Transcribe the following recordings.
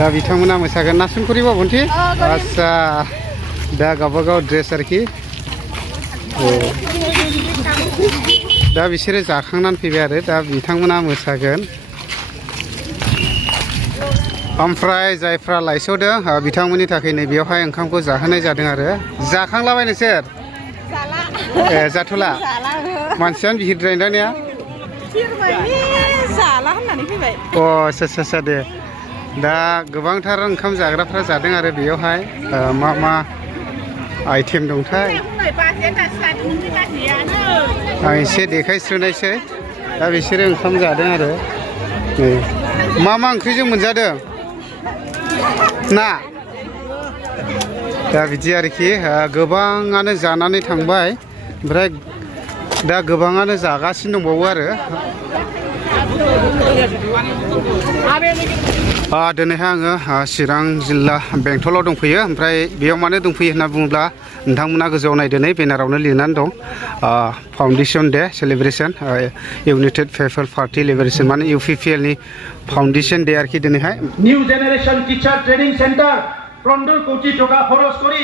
दा बिथांमोना मोसागोन नासुनखुरि बाबुन्थि आच्छा दा गावबागाव ड्रेस आरोखि दा बिसोरो जाखांनानै फैबाय आरो दा बिथांमोना मोसागोन ओमफ्राय जायफ्रा लाइसौदों बिथांमोननि थाखाय नै बेयावहाय ओंखामखौ जाहोनाय जादों आरो जाखांलाबाय नोंसोर ए जाथ'ला मानसियानो बिहिरद्राय दानिया जाला होननानै फैबाय अ आच्छा दे दा गोबांथार ओंखाम जाग्राफ्रा जादों आरो बेयावहाय मा मा आइटेम दंथाय आं एसे देखायस्रोनायसै दा बिसोरो ओंखाम जादों आरो नै मा ओंख्रिजों मोनजादों ना दा बिदि आरोखि गोबाङानो जानानै थांबाय ओमफ्राय दा गोबाङानो जागासिनो दंबावो आरो दिनैहाय आङो चिरां जिल्ला बेंटलाव दंफैयो ओमफ्राय बेयाव मानो दंफैयो होनना बुङोब्ला नोंथांमोना गोजौआव नायदो नै बेनारावनो लिरनानै दं foundation day celebration united people party liberation माने UPPL नि फाउन्डेसन डे आरोखि दिनैहाय new generation teacher training centre 15 crore টাকা খরচ করি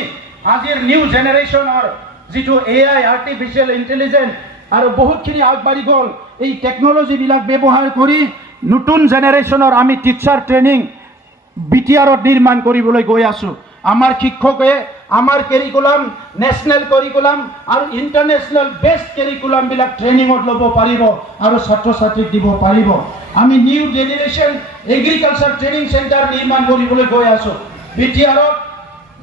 আজিৰ নিউ জেনাৰেশনৰ যেটো AI আৰ্টিফিশিয়াল ইন্টেলিজেন্স আৰু বহুতখিনি আগবাঢ়ি গ'ল এই টেকনলজি বিলাক ব্যৱহাৰ কৰি নতুন জেনাৰেশনৰ আমি টিচাৰ ট্ৰেনিং বিটিআৰত নিৰ্মাণ কৰিবলৈ গৈ আছো আমাৰ শিক্ষকে আমাৰ কাৰিকুলাম নেশনেল কাৰিকুলাম আৰু ইন্টাৰনেশনেল বেস্ট কাৰিকুলাম বিলাক ট্ৰেনিংত ল'ব পাৰিব আৰু ছাত্ৰ ছাত্ৰীক দিব পাৰিব আমি new generation agriculture training centre নিৰ্মাণ কৰিবলৈ গৈ আছো বিটিআৰত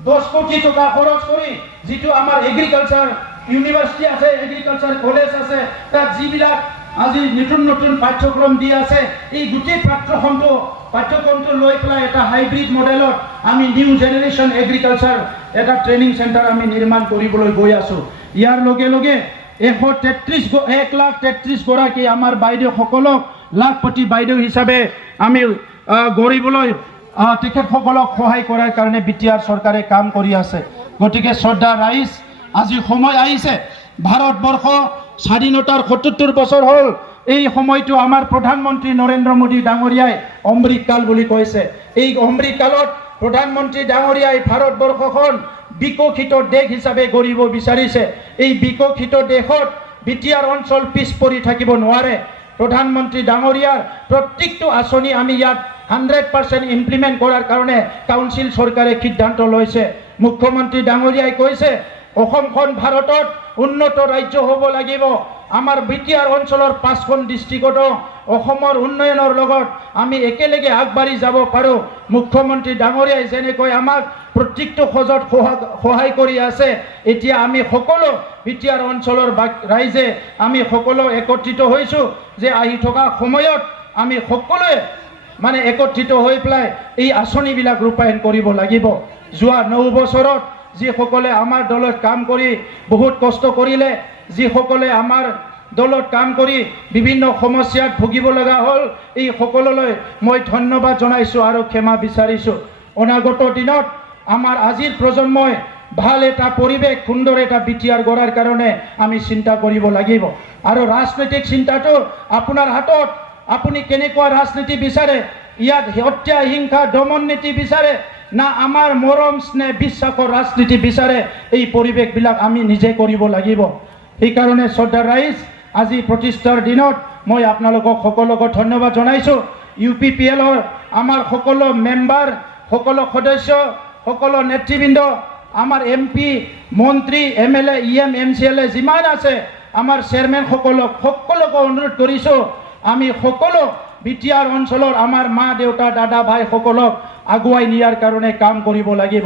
10 কোটি টাকা খৰচ কৰি যেটো আমাৰ এগ্ৰিকালচাৰ ইউনিভাৰ্সিটি আছে এগ্ৰিকালচাৰ কলেজ আছে তাত যিবিলাক আজি নতুন পাঠ্যক্ৰম দি আছে এই গোটেই পাঠ্যক্ৰমটো লৈ পেলাই এটা হাইব্ৰিড মডেলত আমি নিউ জেনাৰেশন এগ্ৰিকালচাৰ এটা ট্ৰেনিং সেন্টাৰ আমি নিৰ্মাণ কৰিবলৈ গৈ আছো ইয়াৰ লগে লগে 133 গৰাকী আমাৰ বাইদেউ সকলক লাখপতি বাইদেউ হিচাপে আমি গঢ়িবলৈ তেখেতসকলক সহায় কৰাৰ কাৰণে বিটিআৰ চৰকাৰে কাম কৰি আছে গতিকে শ্ৰদ্ধা ৰাইজ আজি সময় আহিছে ভাৰতবৰ্ষ স্বাধীনতাৰ 77 বছৰ হ'ল এই সময়টো আমাৰ প্ৰধানমন্ত্ৰী নৰেন্দ্ৰ মোদী ডাঙৰীয়াই অমৃতকাল বুলি কৈছে এই অমৃতকালত প্ৰধানমন্ত্ৰী ডাঙৰীয়াই ভাৰতবৰ্ষখন বিকশিত দেশ হিচাপে গঢ়িব বিচাৰিছে এই বিকশিত দেশত বিটিআৰ অঞ্চল পিছ পৰি থাকিব নোৱাৰে প্ৰধানমন্ত্ৰী ডাঙৰীয়াৰ প্ৰত্যেকটো আঁচনি আমি ইয়াত 100% ইমপ্লিমেন্ট কৰাৰ কাৰণে কাউন্সিল চৰকাৰে সিদ্ধান্ত লৈছে মুখ্যমন্ত্ৰী ডাঙৰীয়াই কৈছে অসমখন ভাৰতত উন্নত ৰাজ্য হ'ব লাগিব আমাৰ বিটিআৰ অঞ্চলৰ 5খন ডিস্ট্ৰিক্টত অসমৰ উন্নয়নৰ লগত আমি একেলগে আগবাঢ়ি যাব পাৰো মুখ্যমন্ত্ৰী ডাঙৰীয়াই যেনেকৈ আমাক প্ৰত্যেকটো খোজত সহায় কৰি আছে এতিয়া আমি সকলো বিটিআৰ অঞ্চলৰ ৰাইজে আমি সকলো একত্ৰিত হৈছো যে আহি থকা সময়ত আমি সকলোৱে মানে একত্ৰিত হৈ পেলাই এই আঁচনিবিলাক ৰূপায়ণ কৰিব লাগিব যোৱা 9 বছৰত যিসকলে আমাৰ দলত কাম কৰি বহুত কষ্ট কৰিলে যিসকলে আমাৰ দলত কাম কৰি বিভিন্ন সমস্যাত ভুগিব লগা হ'ল এই সকললৈ মই ধন্যবাদ জনাইছো আৰু ক্ষমা বিচাৰিছো অনাগত দিনত আমাৰ আজিৰ প্ৰজন্মই ভাল এটা পৰিৱেশ সুন্দৰ এটা বিটিআৰ গঢ়াৰ কাৰণে আমি চিন্তা কৰিব লাগিব আৰু ৰাজনৈতিক চিন্তাটো আপোনাৰ হাতত আপুনি কেনেকুৱা ৰাজনীতি বিচাৰে ইয়াত হত্যা হিংসা দমন নীতি বিচাৰে না আমাৰ মৰম স্নেহ বিশ্বাসৰ ৰাজনীতি বিচাৰে এই পৰিৱেশবিলাক আমি নিজে কৰিব লাগিব এই কাৰণে শ্ৰদ্ধা ৰাইজ আজি প্ৰতিষ্ঠাৰ দিনত মই আপোনালোকক সকলোকে ধন্যবাদ জনাইছো UPPLৰ আমাৰ সকলো মেম্বাৰ সকলো সদস্য সকলো নেতৃবৃন্দ আমাৰ MP মন্ত্ৰী MLA EM MCLA যিমান আছে আমাৰ চেয়াৰম্যান সকলোকে অনুৰোধ কৰিছো আমি সকলো বিটিআৰ অঞ্চলৰ আমাৰ মা দেউতা দাদা ভাই সকলক আগুৱাই নিয়াৰ কাৰণে কাম কৰিব লাগিব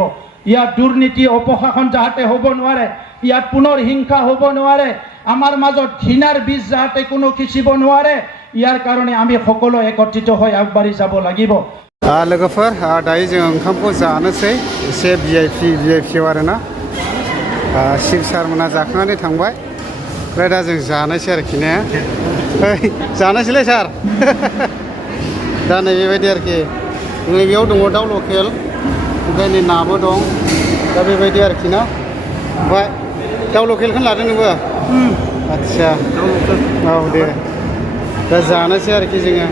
ইয়াত দুৰ্নীতি অপশাসন যাতে হ'ব নোৱাৰে ইয়াত পুনৰ হিংসা হ'ব নোৱাৰে আমাৰ মাজত ঘৃণাৰ বীজ যাতে কোনো খিচিব নোৱাৰে ইয়াৰ কাৰণে আমি সকলো একত্ৰিত হৈ আগবাঢ়ি যাব লাগিব लोगोफोर दायो जों ओंखामखौ जानोसै एसे VIP आरोना शिव सारमोना जाखांनानै थांबाय ओमफ्राय दा जों जानोसै आरोखि ने जानोसैलै सार दा नै बेबायदि आरोखि नैबेयाव दङ दाउ लकेल ओमफ्राय नै नाबो दं दा बेबायदि आरोखि ना ओमफ्राय दाउ लकेलखौनो लादों नोंबो आच्छा औ दे दा जानोसै आरोखि जोङो